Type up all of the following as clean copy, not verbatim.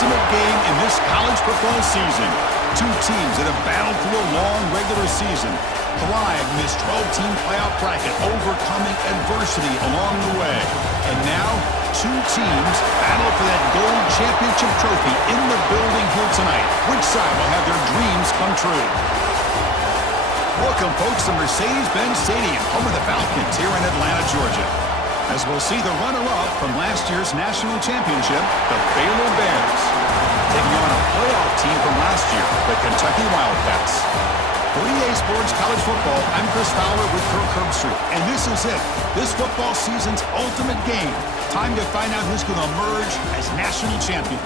ultimate game in this college football season. Two teams that have battled through a long regular season, thrived in this 12-team playoff bracket, overcoming adversity along the way. And now, two teams battle for that gold championship trophy in the building here tonight. Which side will have their dreams come true? Welcome, folks, to Mercedes-Benz Stadium, home of the Falcons here in Atlanta, Georgia. As we'll see the runner-up from last year's national championship, the Baylor Bears, taking on a playoff team from last year, the Kentucky Wildcats. For EA Sports College Football, I'm Chris Fowler with Kirk Herbstreit, and this is it, this football season's ultimate game. Time to find out who's going to emerge as national champion.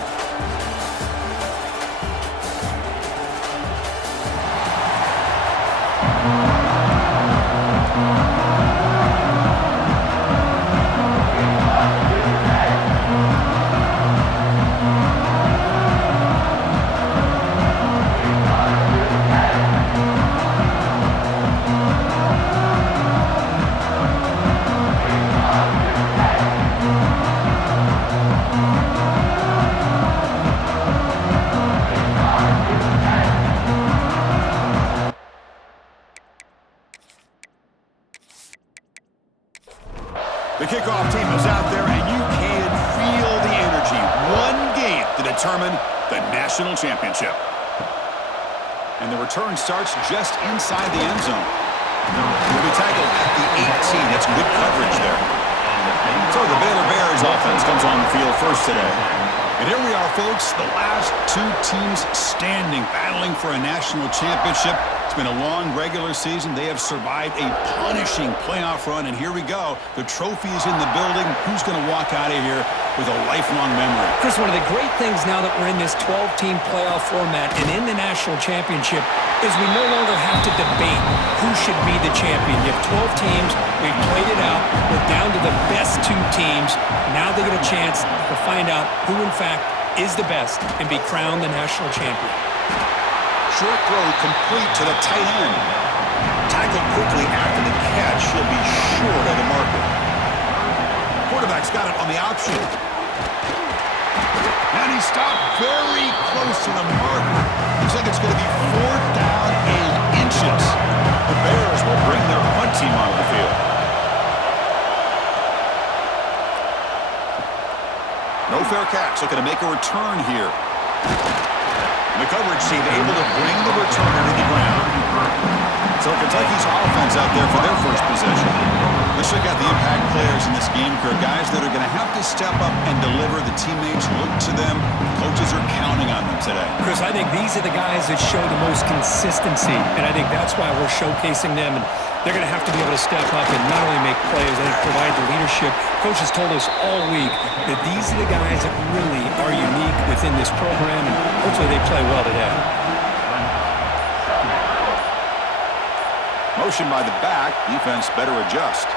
The kickoff team is out there, and you can feel the energy. One game to determine the national championship. And the return starts just inside the end zone. Will be tackled at the 18. That's good coverage there. So the Baylor Bears offense comes on the field first today. And here we are, folks, the last two teams standing, battling for a national championship. It's been a long regular season. They have survived a punishing playoff run, and here we go. The trophy is in the building. Who's going to walk out of here with a lifelong memory? Chris, one of the great things now that we're in this 12-team playoff format and in the national championship is we no longer have to debate who should be the champion. You have 12 teams. We've played it out. We're down to the best two teams. Now they get a chance to find out who, in fact, is the best and be crowned the national champion. Short throw complete to the tight end. Tackled quickly after the catch. He'll be short of the marker. Quarterback's got it on the option. And he stopped very close to the marker. Looks like it's going to be 4th down and inches. The Bears will bring their punt team onto the field. No fair catch. Looking to make a return here. The coverage team able to bring the returner to the ground. So Kentucky's offense out there for their first possession. Let's check out the impact players in this game, Kirk. Guys that are going to have to step up and deliver. The teammates look to them. Coaches are counting on them today. Chris, I think these are the guys that show the most consistency, and I think that's why we're showcasing them. And they're going to have to be able to step up and not only make plays, I think provide the leadership. Coaches told us all week that these are the guys that really are unique within this program, and hopefully they play well today. Motion by the back. Defense better adjust.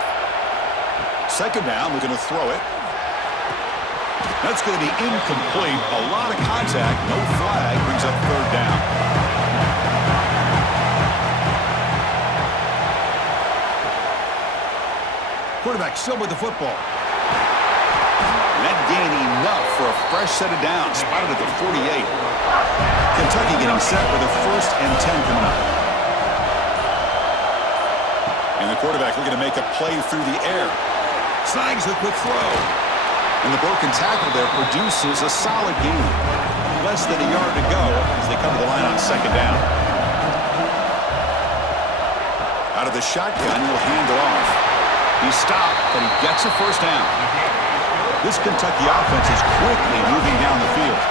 Second down, looking to throw it. That's going to be incomplete. A lot of contact. No flag. Brings up 3rd down. Quarterback still with the football. And that gain enough for a fresh set of downs. Spotted at the 48. Kentucky getting set with a 1st and 10 coming up. And the quarterback looking to make a play through the air. Snags the quick throw. And the broken tackle there produces a solid gain. Less than a yard to go as they cover the line on 2nd down. Out of the shotgun, he'll hand it off. He stopped, but he gets a 1st down. This Kentucky offense is quickly moving down the field.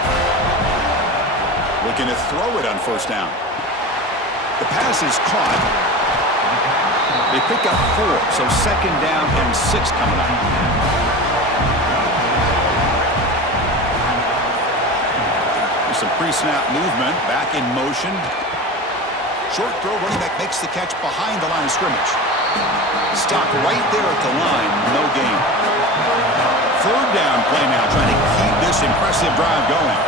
Looking to throw it on 1st down. The pass is caught. They pick up 4, so 2nd down and 6 coming up. There's some pre-snap movement, back in motion. Short throw, running back makes the catch behind the line of scrimmage. Stopped right there at the line, no gain. 3rd down play now, trying to keep this impressive drive going.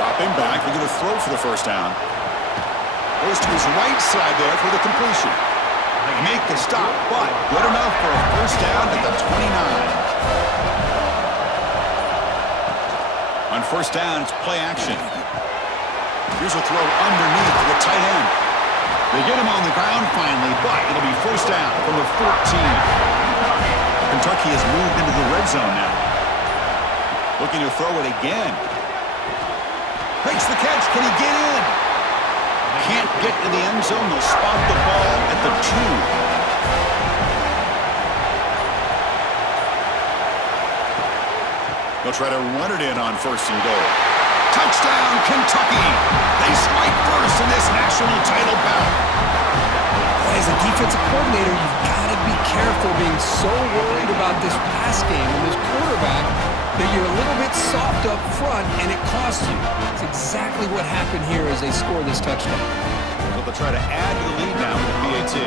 Dropping back, they're going to throw for the 1st down. Goes to his right side there for the completion. They make the stop, but good enough for a 1st down at the 29. On first down, it's play action. Here's a throw underneath to the tight end. They get him on the ground finally, but it'll be first down from the 14. Kentucky has moved into the red zone now. Looking to throw it again. Makes the catch. Can he get in? Can't get to the end zone. They'll spot the ball at the 2. They'll try to run it in on first and goal. Touchdown, Kentucky! They strike first in this national title bout. As a defensive coordinator, you've got to be careful being so worried about this pass game and this quarterback that you're a little bit soft up front and it costs you. It's exactly what happened here as they score this touchdown. So they'll try to add to the lead now with the PAT.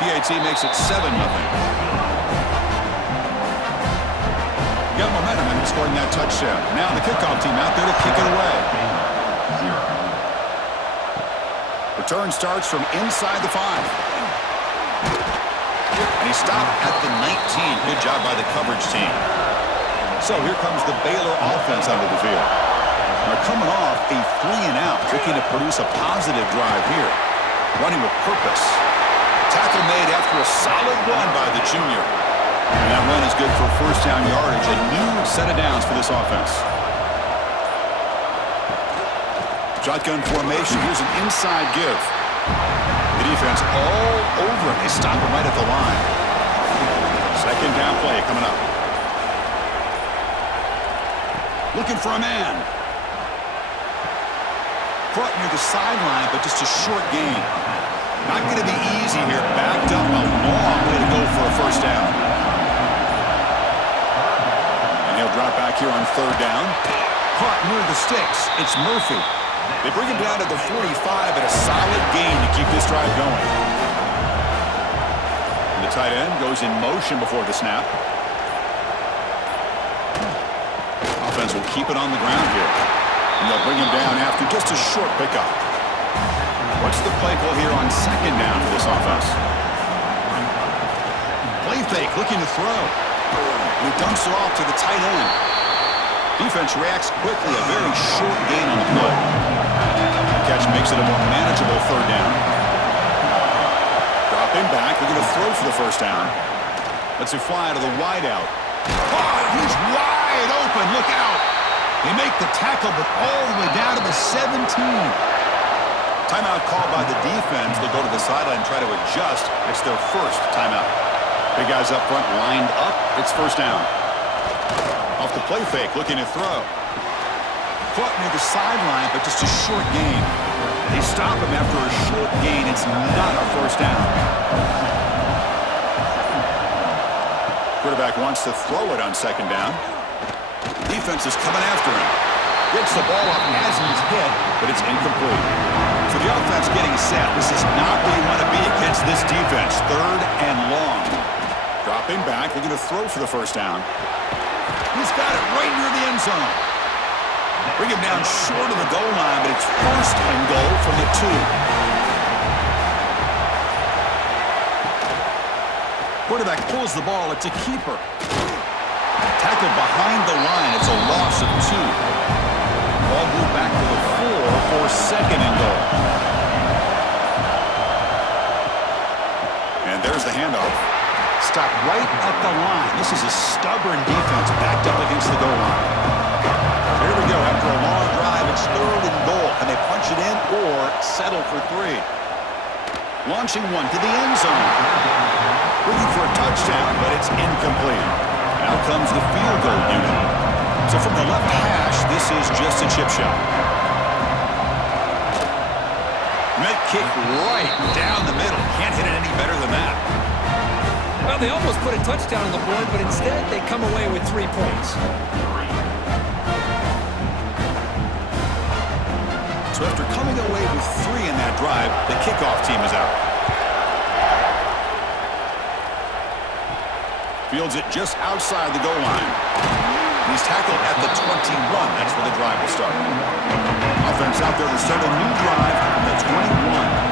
PAT makes it 7-0. Got momentum and scoring that touchdown. Now the kickoff team out there to kick it away. Return starts from inside the 5. And he stopped at the 19. Good job by the coverage team. So here comes the Baylor offense onto the field. They're coming off a 3-and-out, looking to produce a positive drive here. Running with purpose. Tackle made after a solid run by the junior. And that run is good for first down yardage. A new set of downs for this offense. Shotgun formation. Here's an inside give. The defense all over it. They stop him right at the line. Second down play coming up. Looking for a man. Caught near the sideline, but just a short gain. Not going to be easy here. Backed up a long way to go for a first down. And he'll drop back here on third down. Caught near the sticks. It's Murphy. They bring him down to the 45 at a solid gain to keep this drive going. And the tight end goes in motion before the snap. Offense will keep it on the ground here. And they'll bring him down after just a short pickup. What's the play call here on second down for this offense? Play fake, looking to throw. And he dumps it off to the tight end. Defense reacts quickly, a very short gain on the play. The catch makes it a more manageable third down. Drop him back, they're going to throw for the first down. Lets it fly to the wideout. Oh, he's wide open, look out! They make the tackle, but all the way down to the 17. Timeout called by the defense. They'll go to the sideline and try to adjust. It's their first timeout. Big guys up front lined up. It's first down. Off the play fake, looking to throw. Caught near the sideline, but just a short gain. They stop him after a short gain. It's not a first down. Quarterback wants to throw it on second down. Defense is coming after him. Gets the ball up as he's hit, but it's incomplete. So the offense getting set. This is not where you want to be against this defense. Third and long. Dropping back. They're going to throw for the first down. He's got it right near the end zone. Bring him down short of the goal line, but it's first and goal from the 2. Quarterback pulls the ball. It's a keeper. Tackled behind the line. It's a loss of 2. Ball moved back to the 4 for second and goal. And there's the handoff. Stopped right at the line. This is a stubborn defense backed up against the goal line. Here we go. After a long drive, it's third and goal. Can they punch it in or settle for 3? Launching one to the end zone. Looking for a touchdown, but it's incomplete. Out comes the field goal unit. So from the left hash, this is just a chip shot. Net kick right down the middle. Can't hit it any better than that. Well, they almost put a touchdown on the board, but instead they come away with 3 points. So after coming away with 3 in that drive, the kickoff team is out. Fields it just outside the goal line. And he's tackled at the 21. That's where the drive will start. Offense out there to start a new drive from the 21.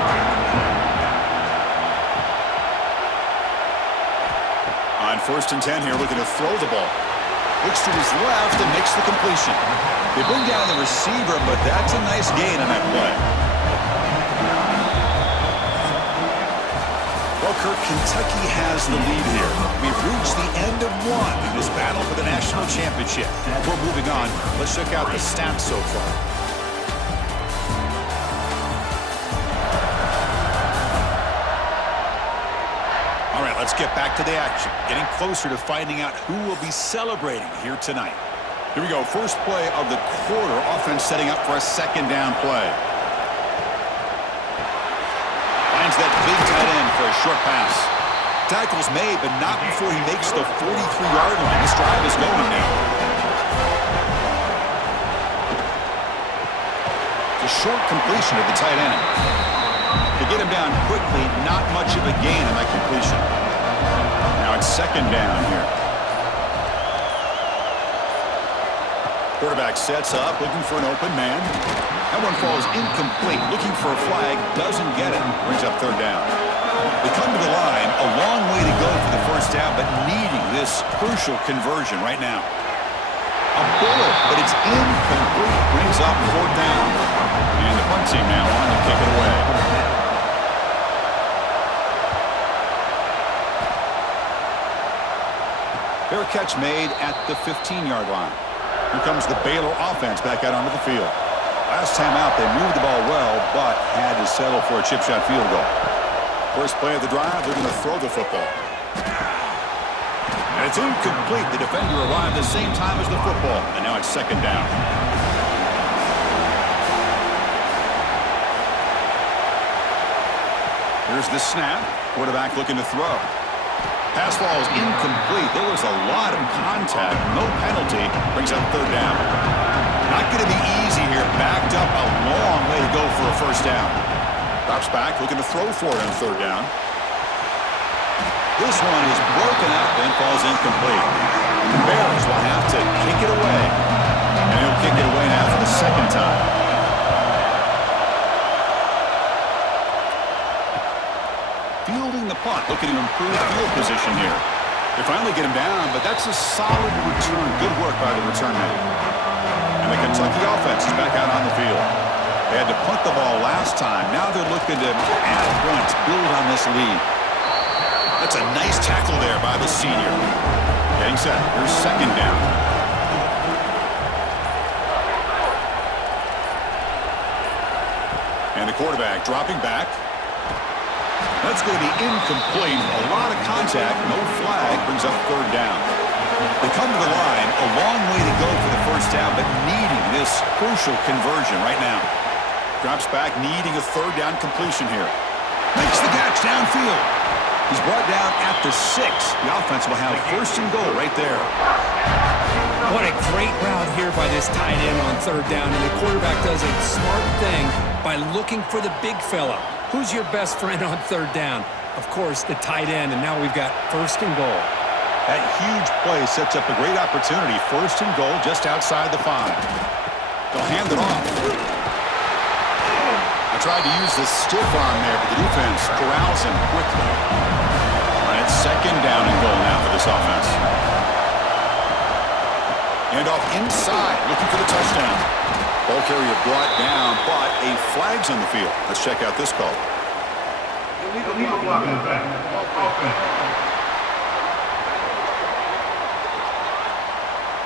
On first and 10 here, looking to throw the ball. Looks to his left and makes the completion. They bring down the receiver, but that's a nice gain on that play. Well, Kirk, Kentucky has the lead here. We've reached the end of one in this battle for the national championship. Before moving on, let's check out the stats so far. All right, let's get back to the action. Getting closer to finding out who will be celebrating here tonight. Here we go. First play of the quarter. Offense setting up for a second down play. Finds that big tight end for a short pass. Tackle's made, but not before he makes the 43-yard line. This drive is going now. The short completion of the tight end. To get him down quickly, not much of a gain on that completion. Now it's second down here. Quarterback sets up, looking for an open man. That one falls incomplete. Looking for a flag, doesn't get it. Brings up third down. They come to the line, a long way to go for the first down, but needing this crucial conversion right now. A bullet, but it's incomplete. Brings up fourth down. And the punt team now on to kick it away. Fair catch made at the 15-yard line. Here comes the Baylor offense back out onto the field. Last time out, they moved the ball well, but had to settle for a chip shot field goal. First play of the drive, they're going to throw the football. And it's incomplete. The defender arrived the same time as the football, and now it's second down. Here's the snap. Quarterback looking to throw. Pass falls incomplete. There was a lot of contact. No penalty. Brings up third down. Not going to be easy here. Backed up a long way to go for a first down. Drops back, looking to throw for it on third down. This one is broken up and falls incomplete. The Bears will have to kick it away. And he'll kick it away now for the second time. Fielding the punt, looking to improve field position here. They finally get him down, but that's a solid return. Good work by the return man. And the Kentucky offense is back out on the field. They had to punt the ball last time. Now they're looking to add points, build on this lead. That's a nice tackle there by the senior. Getting set. Here's second down. And the quarterback dropping back. That's going to be incomplete. A lot of contact, no flag, brings up third down. They come to the line, a long way to go for the first down, but needing this crucial conversion right now. Drops back, needing a third down completion here. Makes the catch downfield. He's brought down at the 6. The offense will have first and goal right there. What a great route here by this tight end on third down, and the quarterback does a smart thing by looking for the big fella. Who's your best friend on third down? Of course, the tight end, and now we've got first and goal. That huge play sets up a great opportunity. First and goal just outside the 5. They'll hand it off. I tried to use the stiff arm there, but the defense corrals him quickly. And it's second down and goal now for this offense. Hand off inside, looking for the touchdown. Ball carrier brought down, but a flag's on the field. Let's check out this call.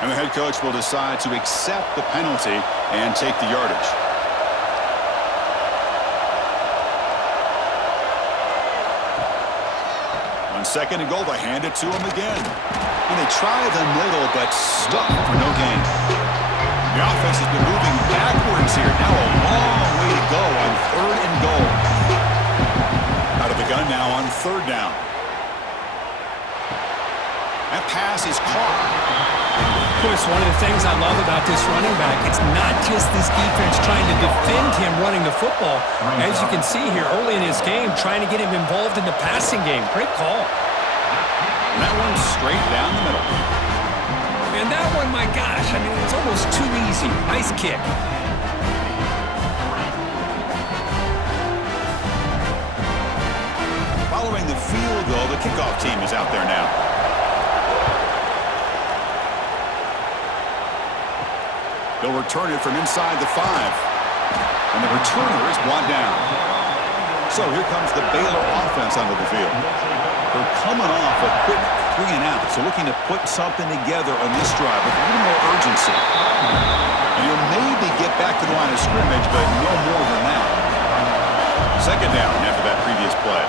And the head coach will decide to accept the penalty and take the yardage. On second and goal, they hand it to him again. And they try the middle, but stuck for no gain. The offense has been moving backwards here. Now a long way to go on third and goal. Out of the gun now on third down. That pass is caught. Chris, one of the things I love about this running back, it's not just this defense trying to defend him running the football. As you can see here early in his game, trying to get him involved in the passing game. Great call. And that one's straight down the middle. And that one, my gosh, I mean, it's almost too easy. Nice kick. Following the field goal, the kickoff team is out there now. they'll return it from inside the 5. And the returner is brought down. So here comes the Baylor offense onto the field. They're coming off a quick 3 and out, so looking to put something together on this drive with a little more urgency. And you'll maybe get back to the line of scrimmage, but no more than that. Second down after that previous play.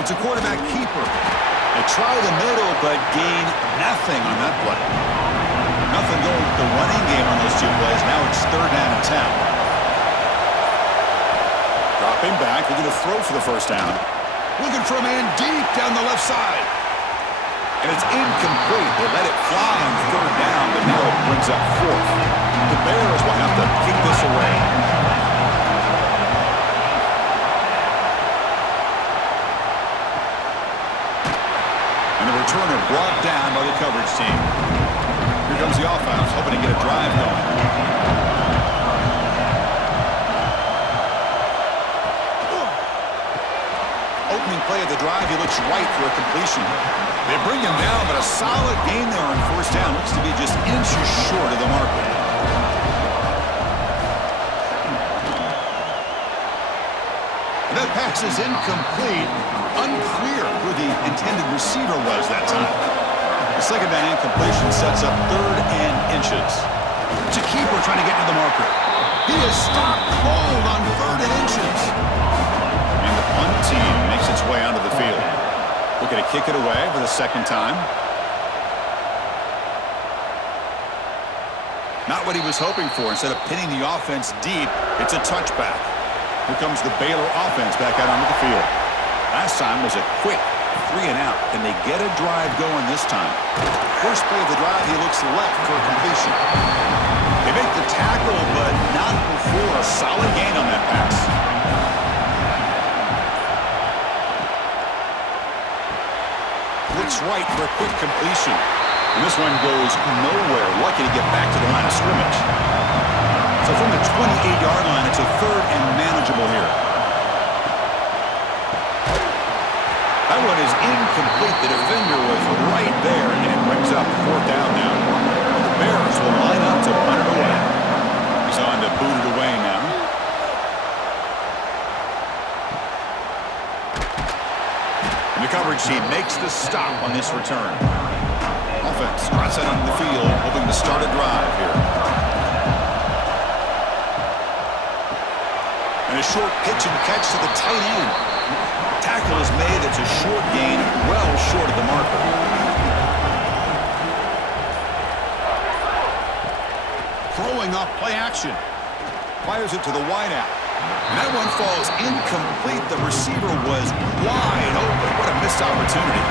It's a quarterback keeper. They try the middle, but gain nothing on that play. Nothing going with the running game on those 2 plays. Now it's 3rd down and 10. Dropping back, looking to throw for the first down. Looking for a man deep down the left side. And it's incomplete. They let it fly on 3rd down, but now it brings up 4th. The Bears will have to kick this away. And the returner brought down by the coverage team. Here comes the offense, hoping to get a drive going. Opening play of the drive, he looks right for a completion. They bring him down, but a solid gain there on 1st down. Looks to be just inches short of the marker. And that pass is incomplete. Unclear who the intended receiver was that time. The second down incompletion sets up 3rd and inches. It's a keeper trying to get to the marker. He is stopped cold on 3rd and inches. And the punt team makes its way onto the field. Looking to kick it away for the 2nd time. Not what he was hoping for. Instead of pinning the offense deep, it's a touchback. Here comes the Baylor offense back out onto the field. Last time was a quick 3 and out. Can they get a drive going this time? First play of the drive, he looks left for a completion. They make the tackle, but not before a solid gain on that pass. Looks right for a quick completion. And this one goes nowhere. Lucky to get back to the line of scrimmage. So from the 28-yard line, it's a 3rd and manageable here. That one is incomplete. The defender was right there, and it brings up 4th down now. The Bears will line up to punt it away. He's on to boot it away now. And the coverage team makes the stop on this return. Offense cross out onto the field, hoping to start a drive here. And a short pitch and catch to the tight end. Tackle is made. It's a short gain, well short of the marker. Throwing off play action. Fires it to the wideout. And that one falls incomplete. The receiver was wide open. What a missed opportunity.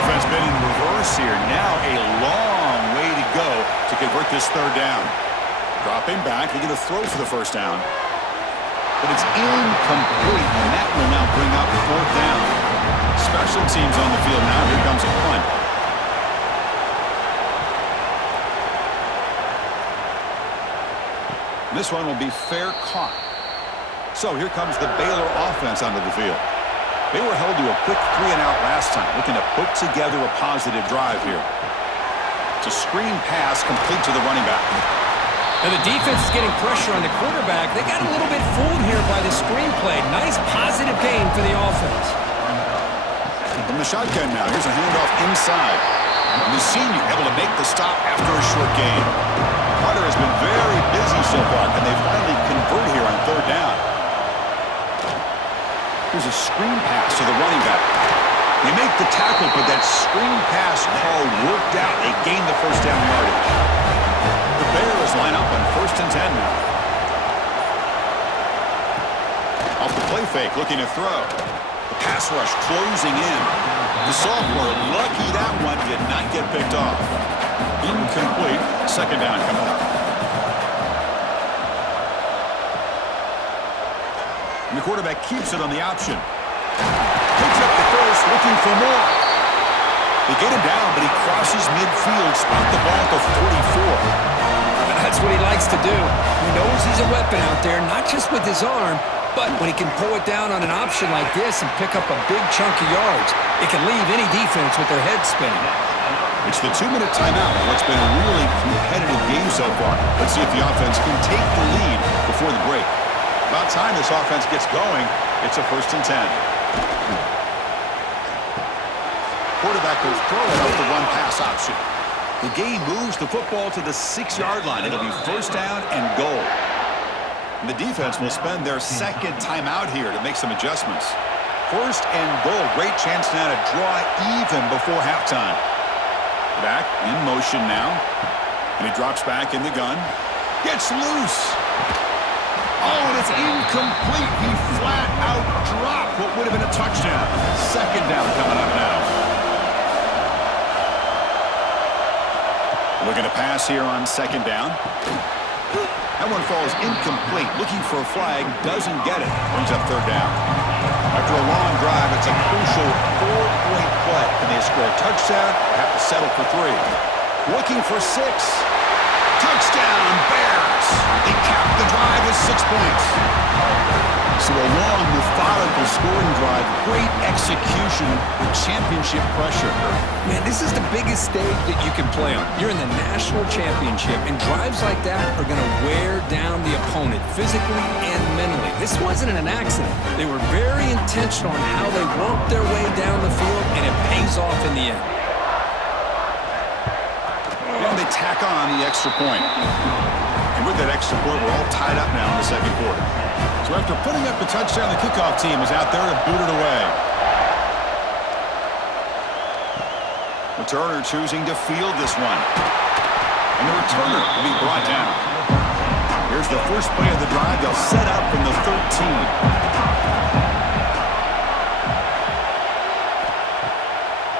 Offense been in reverse here. Now a long way to go to convert this 3rd down. Dropping back, looking to throw for the first down. But it's incomplete, and that will now bring up 4th down. Special teams on the field now. Here comes a punt. This one will be fair caught. So here comes the Baylor offense onto the field. They were held to a quick 3 and out last time, looking to put together a positive drive here. It's a screen pass complete to the running back. And the defense is getting pressure on the quarterback. They got a little bit fooled here by the screen play. Nice positive gain for the offense. From the shotgun now, here's a handoff inside. And the senior able to make the stop after a short gain. Carter has been very busy so far. Can they finally convert here on 3rd down? Here's a screen pass to the running back. They make the tackle, but that screen pass call worked out. They gained the 1st down yardage. The Bears line up on 1st and 10 now. Off the play fake, looking to throw. The pass rush closing in. The sophomore, lucky that one did not get picked off. Incomplete. 2nd down coming up. And the quarterback keeps it on the option. Picks up the first, looking for more. They get him down, but he crosses midfield, spot the ball at the 44. That's what he likes to do. He knows he's a weapon out there, not just with his arm, but when he can pull it down on an option like this and pick up a big chunk of yards, it can leave any defense with their head spinning. It's the 2-minute timeout on what's been a really competitive game so far. Let's see if the offense can take the lead before the break. About time this offense gets going. It's a 1st and 10. Quarterback will throw it off the one-pass option. The game moves the football to the 6-yard line. It'll be 1st down and goal. And the defense will spend their 2nd timeout here to make some adjustments. 1st and goal. Great chance now to draw even before halftime. Back in motion now. And he drops back in the gun. Gets loose. Oh, and it's incomplete. He flat out dropped what would have been a touchdown. 2nd down coming up now. Looking to pass here on 2nd down. That one falls incomplete. Looking for a flag. Doesn't get it. Brings up 3rd down. After a long drive, it's a crucial 4-point play. Can they score a touchdown or have to settle for 3? Looking for 6. Touchdown, Bears. They cap the drive with 6 points. So a long, methodical scoring drive. Great execution with championship pressure. Man, this is the biggest stage that you can play on. You're in the national championship, and drives like that are going to wear down the opponent physically and mentally. This wasn't an accident. They were very intentional on how they worked their way down the field, and it pays off in the end. And they tack on the extra point. And with that extra point, we're all tied up now in the 2nd quarter. So after putting up the touchdown, the kickoff team is out there to boot it away. Returner choosing to field this one. And the returner will be brought down. Here's the first play of the drive. They'll set up from the 13.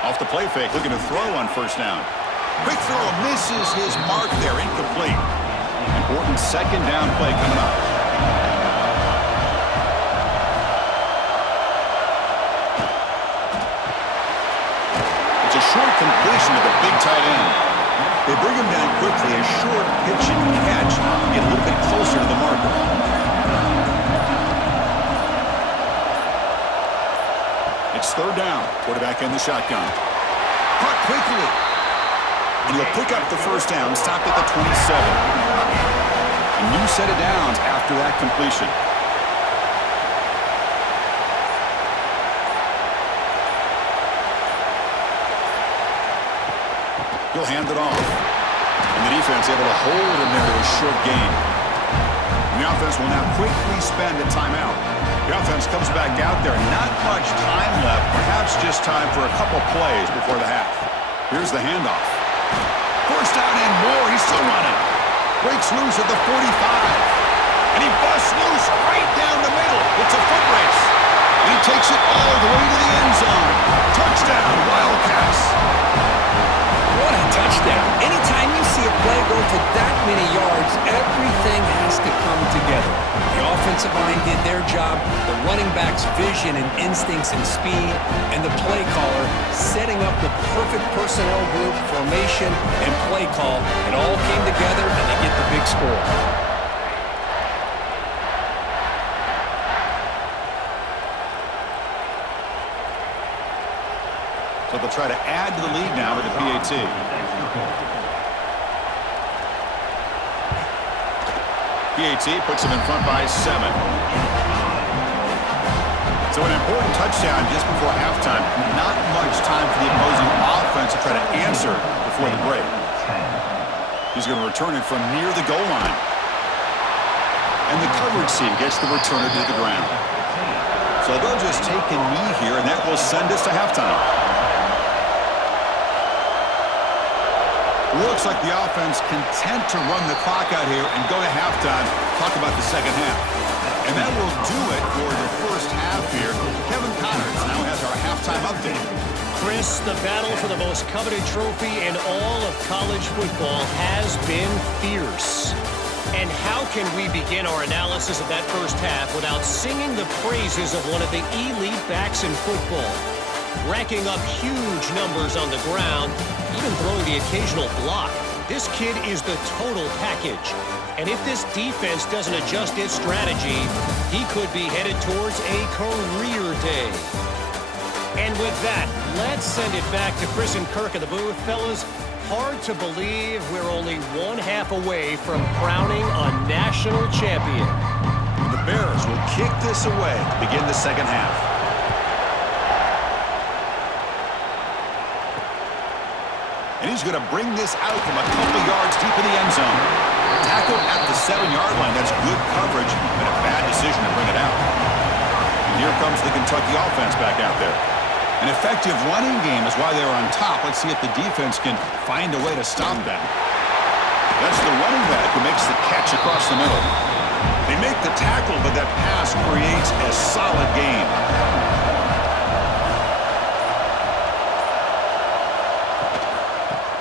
Off the play fake, looking to throw on 1st down. Quick throw misses his mark there, incomplete. Important 2nd down play coming up. It's a short completion to the big tight end. They bring him down quickly, a short pitch and catch, get a little bit closer to the marker. It's 3rd down. Quarterback in the shotgun. Caught quickly. And he'll pick up the 1st down, stopped at the 27. A new set of downs after that completion. He'll hand it off. And the defense able to hold him there to a short gain. And the offense will now quickly spend a timeout. The offense comes back out there. Not much time left. Perhaps just time for a couple plays before the half. Here's the handoff. 1st down and more. He's still running. Breaks loose at the 45. And he busts loose right down the middle. It's a foot race. And he takes it all the way to the end zone. Touchdown, Wildcats. What a touchdown. Anytime you see a play go for that many yards, everything has to come together. The offensive line did their job, the running back's vision and instincts and speed, and the play caller setting up the perfect personnel group, formation, and play call. It all came together, and they get the big score. So they'll try to add to the lead now with the PAT. PAT puts them in front by 7. So an important touchdown just before halftime. Not much time for the opposing offense to try to answer before the break. He's going to return it from near the goal line. And the coverage team gets the returner to the ground. So they'll just take a knee here, and that will send us to halftime. Looks like the offense content to run the clock out here and go to halftime. Talk about the 2nd half. And that will do it for the 1st half here. Kevin Connors now has our halftime update. Chris, the battle for the most coveted trophy in all of college football has been fierce. And how can we begin our analysis of that 1st half without singing the praises of one of the elite backs in football? Racking up huge numbers on the ground, even throwing the occasional block. This kid is the total package. And if this defense doesn't adjust its strategy, he could be headed towards a career day. And with that, let's send it back to Chris and Kirk in the booth. Fellas, hard to believe we're only one half away from crowning a national champion. The Bears will kick this away to begin the second half. And he's going to bring this out from a couple yards deep in the end zone. Tackle at the 7-yard line. That's good coverage, but a bad decision to bring it out. And here comes the Kentucky offense back out there. An effective running game is why they're on top. Let's see if the defense can find a way to stop that. That's the running back who makes the catch across the middle. They make the tackle, but that pass creates a solid gain.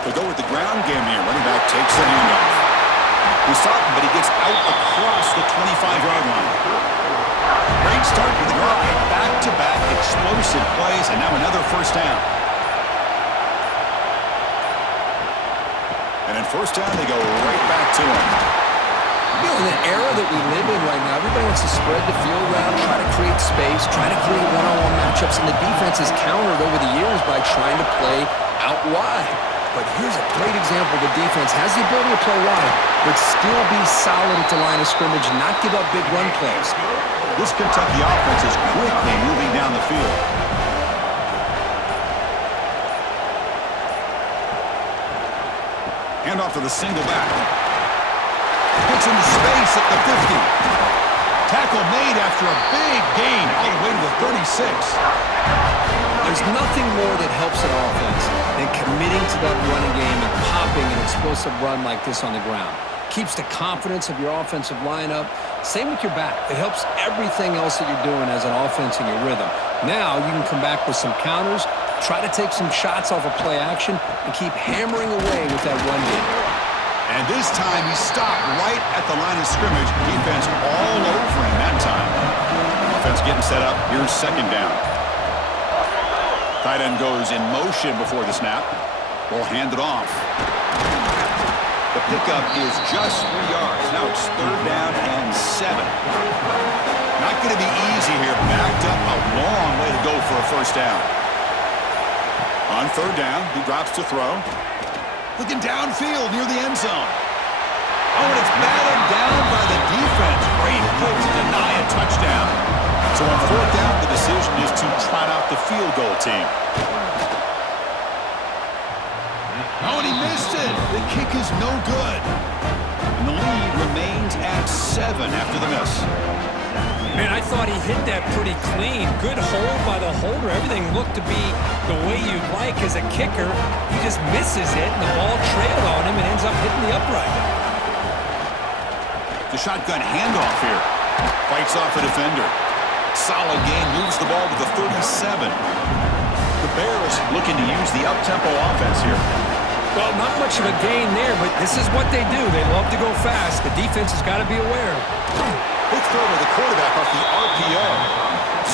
They go with the ground game here. Running back takes the handoff. He's stopped, but he gets out across the 25-yard line. Great start for the drive. Back-to-back explosive plays, and now another first down. And in first down, they go right back to him. You know, in the era that we live in right now, everybody wants to spread the field around, try to create space, try to create one-on-one matchups, and the defense has countered over the years by trying to play out wide. But here's a great example. The defense has the ability to play wide, but still be solid at the line of scrimmage and not give up big run plays. This Kentucky offense is quickly moving down the field. Hand off to the single back. Gets into space at the 50. Tackle made after a big gain all the way to the 36. There's nothing more that helps an offense than committing to that running game and popping an explosive run like this on the ground. Keeps the confidence of your offensive lineup. Same with your back. It helps everything else that you're doing as an offense in your rhythm. Now you can come back with some counters, try to take some shots off of play action, and keep hammering away with that run game. And this time he stopped right at the line of scrimmage. Defense all over him that time. Offense getting set up. Here's second down. Tight end goes in motion before the snap. Will hand it off. The pickup is just 3 yards. Now it's third down and 7. Not going to be easy here. Backed up a long way to go for a first down. On third down, he drops to throw. Looking downfield near the end zone. Oh, and it's batted down by the defense. Great play to deny a touchdown. So on fourth down, the decision is to trot out the field goal team. Oh, and he missed it. The kick is no good. And the lead remains at 7 after the miss. Man, I thought he hit that pretty clean. Good hold by the holder. Everything looked to be the way you'd like as a kicker. He just misses it, and the ball trailed on him and ends up hitting the upright. The shotgun handoff here. Fights off a defender. Solid gain, moves the ball to the 37. The Bears looking to use the up-tempo offense here. Well, not much of a gain there, but this is what they do. They love to go fast. The defense has got to be aware. Big throw to the quarterback off the RPO.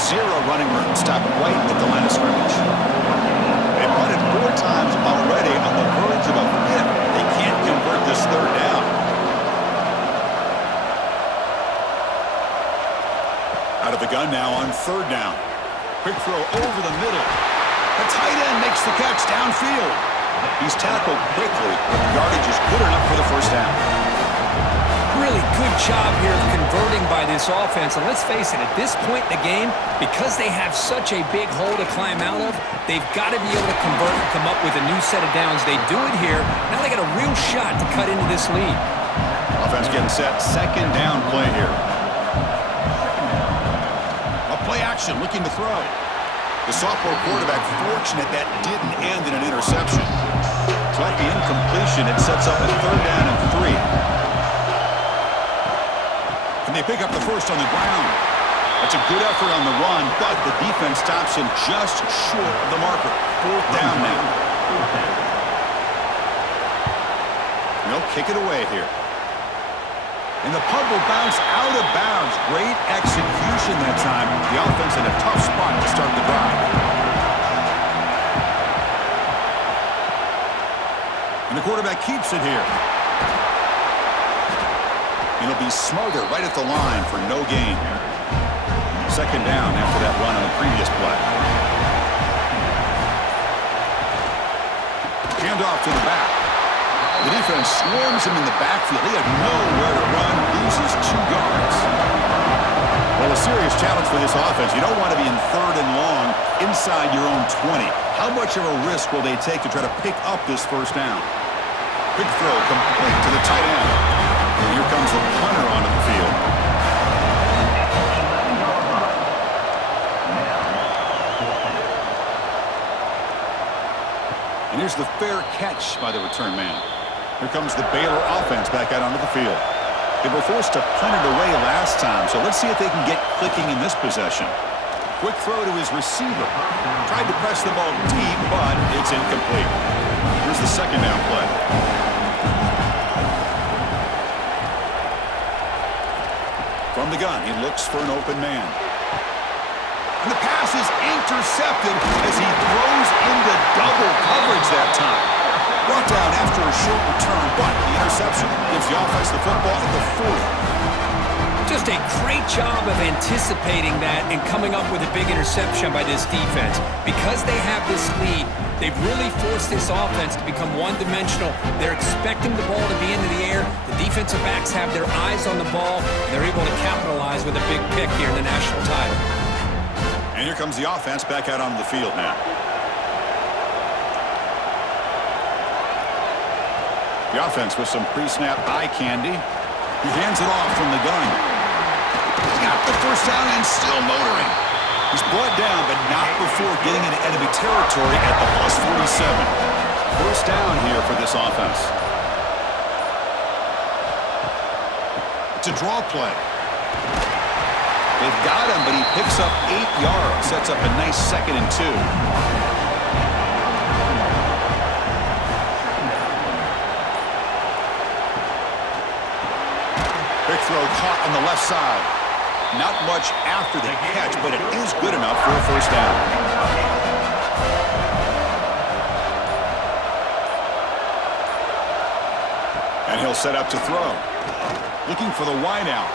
Zero running room. Stop right at the line of scrimmage. They've run it 4 times already on the verge of a fifth. They can't convert this third down. Out of the gun now on third down. Quick throw over the middle. The tight end makes the catch downfield. He's tackled quickly, but the yardage is good enough for the first down. Really good job here of converting by this offense. And let's face it, at this point in the game, because they have such a big hole to climb out of, they've got to be able to convert and come up with a new set of downs. They do it here. Now they got a real shot to cut into this lead. Offense getting set. Second down play here. A play action looking to throw. The sophomore quarterback fortunate that didn't end in an interception. So at the incompletion, it sets up a third down and 3. And they pick up the first on the ground. That's a good effort on the run, but the defense stops him just short of the marker. Fourth down now. And they'll kick it away here. And the punt will bounce out of bounds. Great execution that time. The offense in a tough spot to start the drive. And the quarterback keeps it here. And he'll be smothered right at the line for no gain. Second down after that run on the previous play. Hand off to the back. The defense swarms him in the backfield. He had nowhere to run, loses 2 yards. Well, a serious challenge for this offense. You don't want to be in 3rd and long inside your own 20. How much of a risk will they take to try to pick up this first down? Quick throw complete to the tight end. And here comes the punter onto the field. And here's the fair catch by the return man. Here comes the Baylor offense back out onto the field. They were forced to punt it away last time, so let's see if they can get clicking in this possession. Quick throw to his receiver. Tried to press the ball deep, but it's incomplete. Here's the second down play. From the gun, he looks for an open man. And the pass is intercepted as he throws into double coverage that time. Brought down after a short return, but the interception gives the offense the football at the 40. Just a great job of anticipating that and coming up with a big interception by this defense. Because they have this lead, they've really forced this offense to become one-dimensional. They're expecting the ball to be into the air. The defensive backs have their eyes on the ball, and they're able to capitalize with a big pick here in the national title. And here comes the offense back out onto the field now. The offense with some pre-snap eye candy. He hands it off from the gun. Got the first down and still motoring. He's brought down, but not before getting into enemy territory at the +47. First down here for this offense. It's a draw play. They've got him, but he picks up 8 yards. Sets up a nice 2nd and 2. Quick throw caught on the left side. Not much after the catch, but it is good enough for a first down. And he'll set up to throw. Looking for the wideout.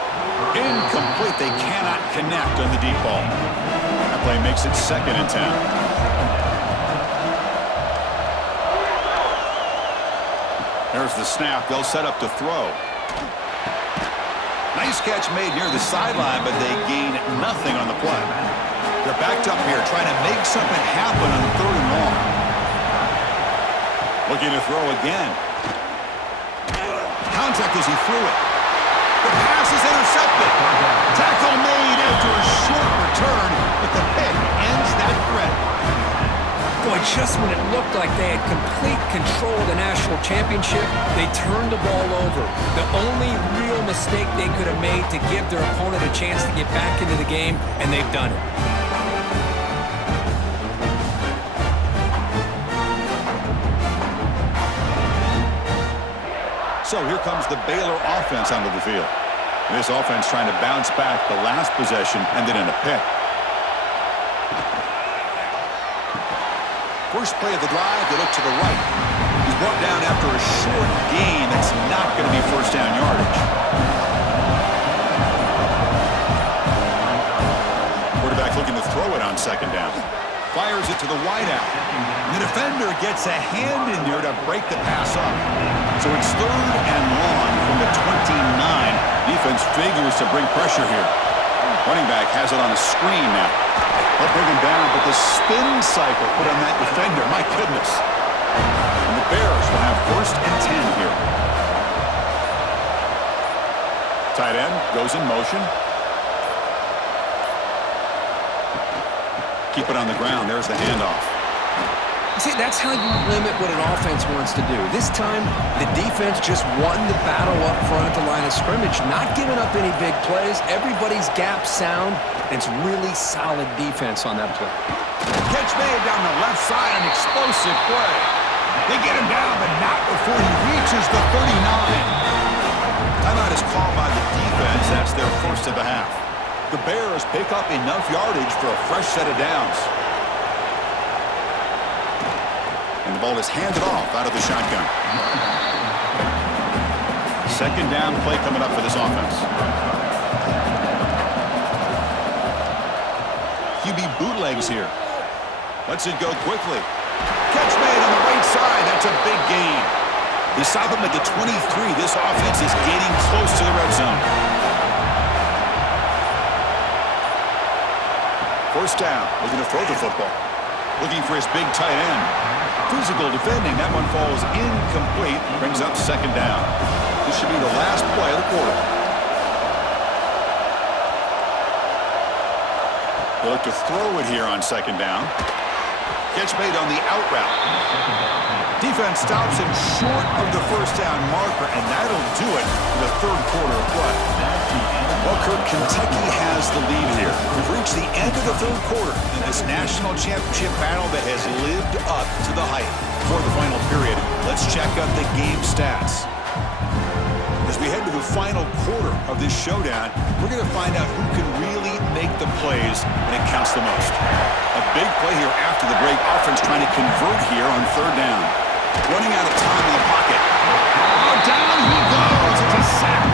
Incomplete. They cannot connect on the deep ball. That play makes it 2nd and 10. There's the snap. They'll set up to throw. Nice catch made near the sideline, but they gain nothing on the play. They're backed up here trying to make something happen on 3rd and long. Looking to throw again. Contact as he threw it. The pass is intercepted. Tackle made after a short return, but the pick ends that threat. Boy, just when it looked like they had complete control of the national championship, they turned the ball over. The only real mistake they could have made to give their opponent a chance to get back into the game, and they've done it. So here comes the Baylor offense onto the field. This offense trying to bounce back. The last possession ended in a pick. First play of the drive, they look to the right. He's brought down after a short gain. That's not going to be first down yardage. Quarterback looking to throw it on 2nd down. Fires it to the wideout. The defender gets a hand in there to break the pass up. So it's 3rd and long from the 29. Defense figures to bring pressure here. Running back has it on a screen now. They'll bring him down, but the spin cycle put on that defender, my goodness. And the Bears will have 1st and 10 here. Tight end goes in motion. Keep it on the ground. There's the handoff. See, that's how you limit what an offense wants to do. This time, the defense just won the battle up front at the line of scrimmage, not giving up any big plays. Everybody's gap sound, and it's really solid defense on that play. Catch made down the left side, an explosive play. They get him down, but not before he reaches the 39. Timeout is called by the defense. That's their first of the half. The Bears pick up enough yardage for a fresh set of downs. And the ball is handed off out of the shotgun. 2nd down play coming up for this offense. QB bootlegs here. Lets it go quickly. Catch made on the right side. That's a big gain. They stop him at the 23. This offense is getting close to the red zone. First down. Looking to throw the football. Looking for his big tight end. Physical defending. That one falls incomplete. Brings up second down. This should be the last play of the quarter. They look to throw it here on second down. Catch made on the out route. Defense stops him short of the first down marker, and that'll do it for the third quarter of play. Well, Kurt, Kentucky has the lead here. We've reached the end of the third quarter in this national championship battle that has lived up to the hype. For the final period, let's check out the game stats. As we head to the final quarter of this showdown, we're going to find out who can really make the plays when it counts the most. A big play here after the break. Offense trying to convert here on third down. Running out of time in the pocket. Oh, down he goes. It's a sack.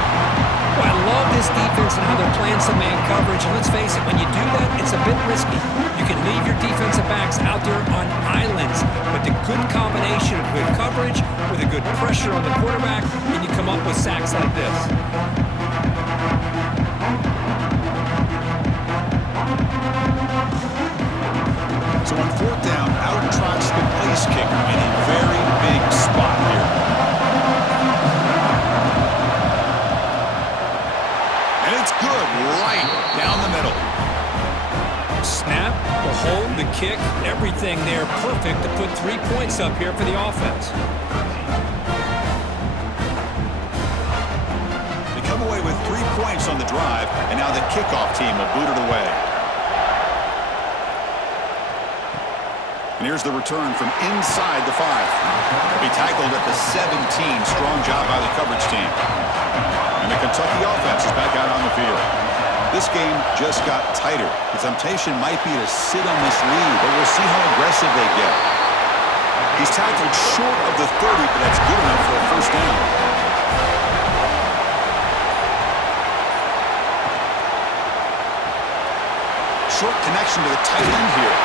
Well, I love this defense and how they're playing some man coverage. And let's face it, when you do that, it's a bit risky. You can leave your defensive backs out there on islands. But the good combination of good coverage with a good pressure on the quarterback, and you come up with sacks like this. So on fourth down, out trots the place kicker in a very big spot here. And it's good right down the middle. Snap, the hold, the kick, everything there perfect to put 3 points up here for the offense. They come away with 3 points on the drive, and now the kickoff team will boot it away. And here's the return from inside the 5. They'll be tackled at the 17. Strong job by the coverage team. And the Kentucky offense is back out on the field. This game just got tighter. The temptation might be to sit on this lead, but we'll see how aggressive they get. He's tackled short of the 30, but that's good enough for a first down. Short connection to the tight end here.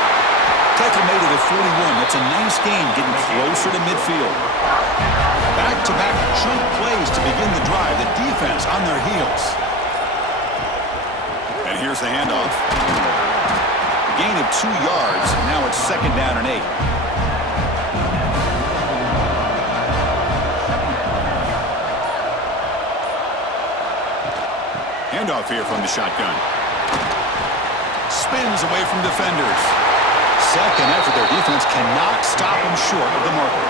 Tackle made at the 41. That's a nice gain, getting closer to midfield. Back-to-back chunk plays to begin the drive. The defense on their heels. And here's the handoff. A gain of 2 yards. Now it's second down and 8. Handoff here from the shotgun. Spins away from defenders. Second effort, their defense cannot stop him short of the marker.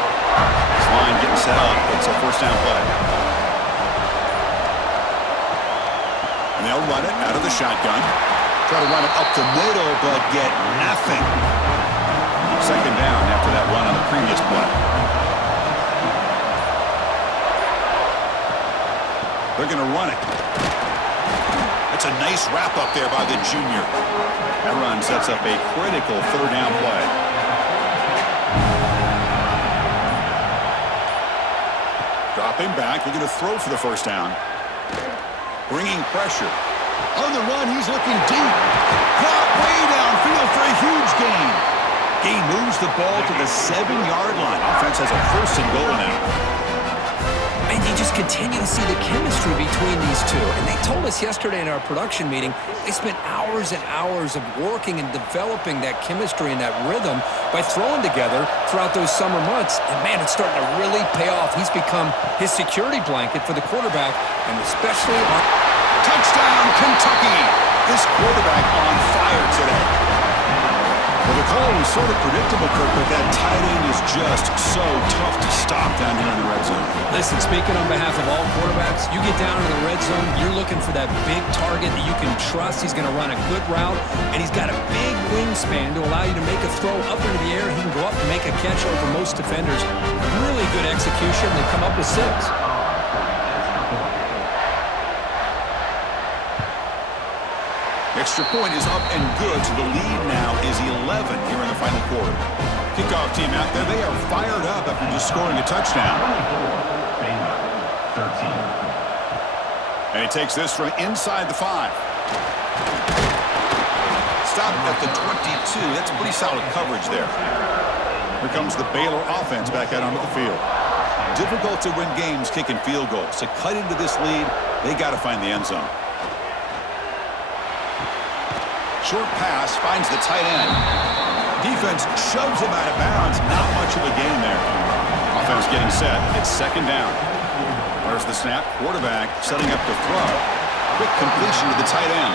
This line getting set up. It's a first down play. And they'll run it out of the shotgun. Try to run it up the middle, but get nothing. Second down after that run on the previous play. They're going to run it. That's a nice wrap up there by the junior. That run sets up a critical third down play. Dropping back, looking to throw for the first down. Bringing pressure. On the run, he's looking deep. Caught way downfield for a huge gain. Gain moves the ball to the 7-yard line. Offense has a first and goal now. And you just continue to see the chemistry between these two. And they told us yesterday in our production meeting, they spent hours and hours of working and developing that chemistry and that rhythm by throwing together throughout those summer months. And, man, it's starting to really pay off. He's become his security blanket for the quarterback, and especially on... Touchdown, Kentucky! This quarterback on fire today. Well, the call was sort of predictable, Kirk, but that tight end is just so tough to stop down here in the red zone. Listen, speaking on behalf of all quarterbacks, you get down into the red zone, you're looking for that big target that you can trust. He's going to run a good route, and he's got a big wingspan to allow you to make a throw up into the air. He can go up and make a catch over most defenders. Really good execution. They come up with 6. Extra point is up and good, so the lead now is 11 here in the final quarter. Kickoff team out there, they are fired up after just scoring a touchdown. And he takes this from inside the 5. Stopped at the 22. That's pretty solid coverage there. Here comes the Baylor offense back out onto the field. Difficult to win games kicking field goals. To cut into this lead, they got to find the end zone. Short pass finds the tight end. Defense shoves him out of bounds. Not much of a gain there. Offense getting set. It's second down. There's the snap. Quarterback setting up to throw. Quick completion to the tight end.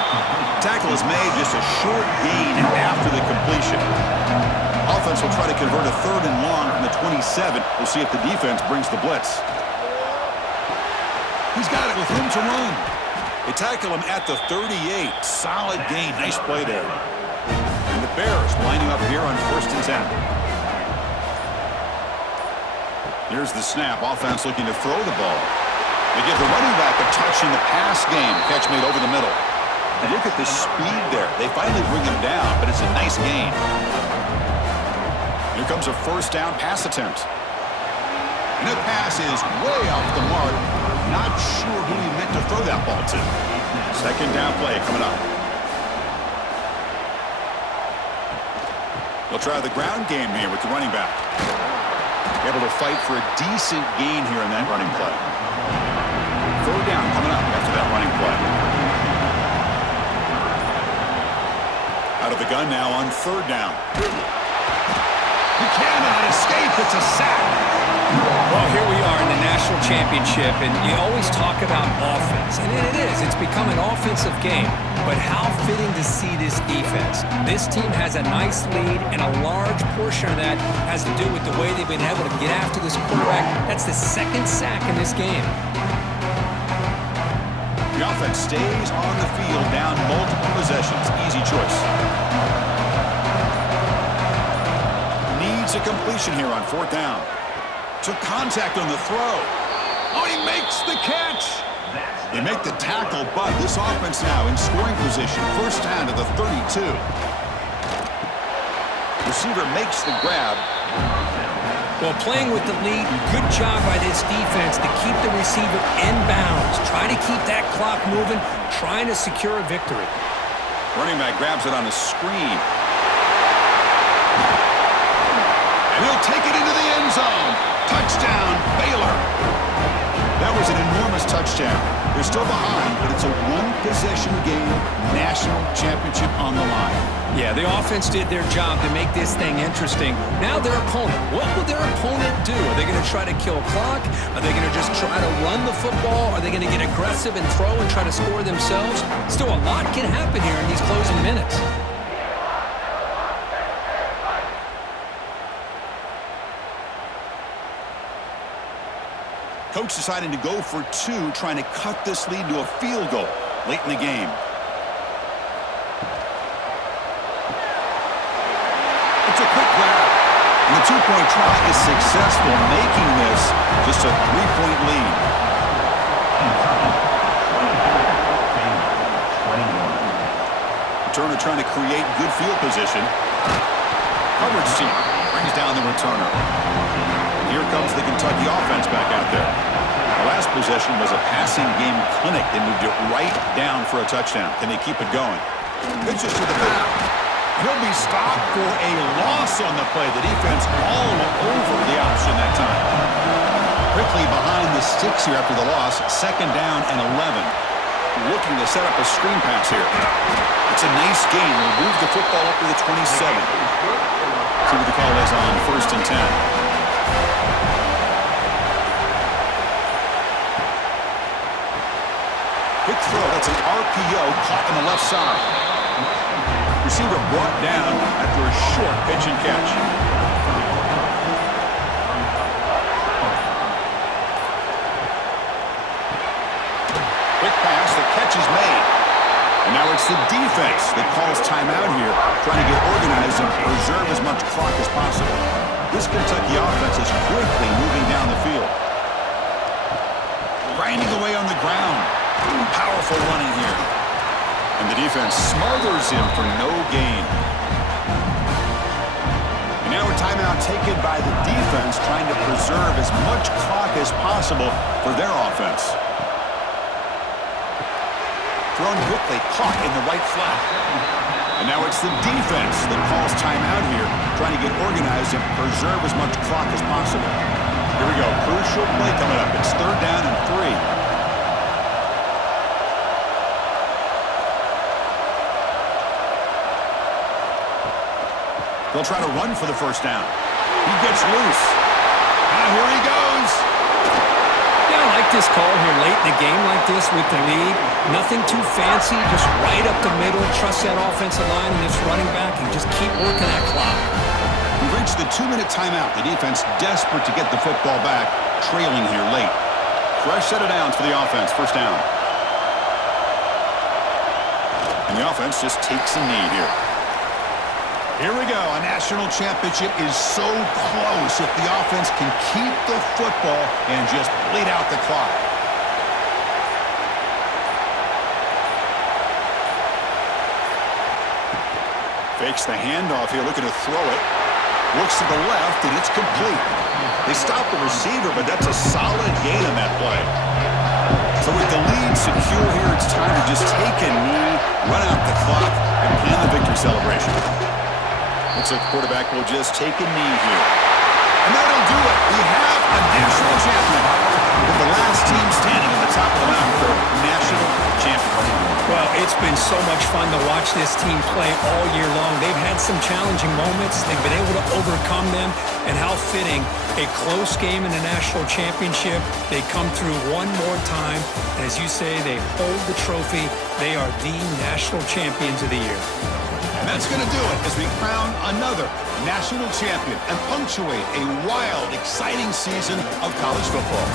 Tackle is made, just a short gain after the completion. Offense will try to convert a 3rd and long from the 27. We'll see if the defense brings the blitz. He's got it with room to run. They tackle him at the 38. Solid gain. Nice play there. And the Bears lining up here on 1st and 10. Here's the snap. Offense looking to throw the ball. They give the running back a touch in the pass game. Catch made over the middle. And look at the speed there. They finally bring him down, but it's a nice gain. Here comes a 1st down pass attempt. And the pass is way off the mark. Not sure who he meant to throw that ball to. 2nd down play coming up. They'll try the ground game here with the running back. Able to fight for a decent gain here in that running play. 3rd down coming up after that running play. Out of the gun now on 3rd down. He cannot escape. It's a sack. Well, here we are in the national championship, and you always talk about offense. And it is. It's become an offensive game. But how fitting to see this defense. This team has a nice lead, and a large portion of that has to do with the way they've been able to get after this quarterback. That's the 2nd sack in this game. The offense stays on the field down multiple possessions. Easy choice. Needs a completion here on 4th down. Took contact on the throw. Oh, he makes the catch. They make the tackle, but this offense now in scoring position. 1st down to the 32. Receiver makes the grab. Well, playing with the lead, good job by this defense to keep the receiver in bounds. Try to keep that clock moving, trying to secure a victory. Running back grabs it on a screen. And he'll take it into the end zone. Touchdown, Baylor. That was an enormous touchdown. They're still behind, but it's a 1-possession game, national championship on the line. Yeah, the offense did their job to make this thing interesting. Now their opponent. What will their opponent do? Are they going to try to kill clock? Are they going to just try to run the football? Are they going to get aggressive and throw and try to score themselves? Still, a lot can happen here in these closing minutes. Coach deciding to go for 2, trying to cut this lead to a field goal late in the game. It's a quick grab. And the 2-point try is successful, making this just a 3-point lead. Returner trying to create good field position. Coverage team brings down the returner. Here comes the Kentucky offense back out there. The last possession was a passing game clinic. They moved it right down for a touchdown. Can they keep it going? Pitches to the back. He'll be stopped for a loss on the play. The defense all over the option that time. Quickly behind the sticks here after the loss. 2nd down and 11. Looking to set up a screen pass here. It's a nice gain. They'll move the football up to the 27. See what the call is on 1st and 10. Quick throw. That's an RPO caught on the left side. Receiver brought down after a short pitch and catch. Quick pass. The catch is made. And now it's the defense that calls timeout here, trying to get organized and preserve as much clock as possible. This Kentucky offense is quickly moving down the field. Grinding away on the ground. Powerful running here. And the defense smothers him for no gain. And now a timeout taken by the defense, trying to preserve as much clock as possible for their offense. Thrown quickly, caught in the right flat. And now it's the defense that calls timeout here, trying to get organized and preserve as much clock as possible. Here we go. Crucial play coming up. It's 3rd down and 3. They'll try to run for the 1st down. He gets loose. Now here he goes. Yeah, I like this call here late in the game like this with the lead. Nothing too fancy, just right up the middle. Trust that offensive line and its running back and just keep working that clock. We've reached the 2-minute timeout. The defense desperate to get the football back, trailing here late. Fresh set of downs for the offense. 1st down. And the offense just takes a knee here. Here we go. A national championship is so close if the offense can keep the football and just bleed out the clock. Fakes the handoff here, looking to throw it. Looks to the left, and it's complete. They stop the receiver, but that's a solid gain on that play. So with the lead secure here, it's time to just take a knee, run out the clock, and plan the victory celebration. Looks like the quarterback will just take a knee here. And that'll do it. We have a national champion. With the last team standing on the top of the mountain for national champion. Well, it's been so much fun to watch this team play all year long. They've had some challenging moments. They've been able to overcome them. And how fitting, a close game in the national championship. They come through one more time. And as you say, they hold the trophy. They are the national champions of the year. And that's going to do it as we crown another national champion and punctuate a wild, exciting season of college football.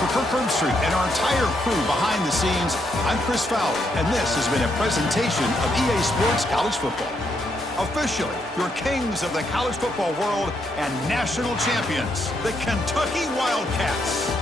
For Kirk Herbstreit and our entire crew behind the scenes, I'm Chris Fowler, and this has been a presentation of EA Sports College Football. Officially, your kings of the college football world and national champions, the Kentucky Wildcats.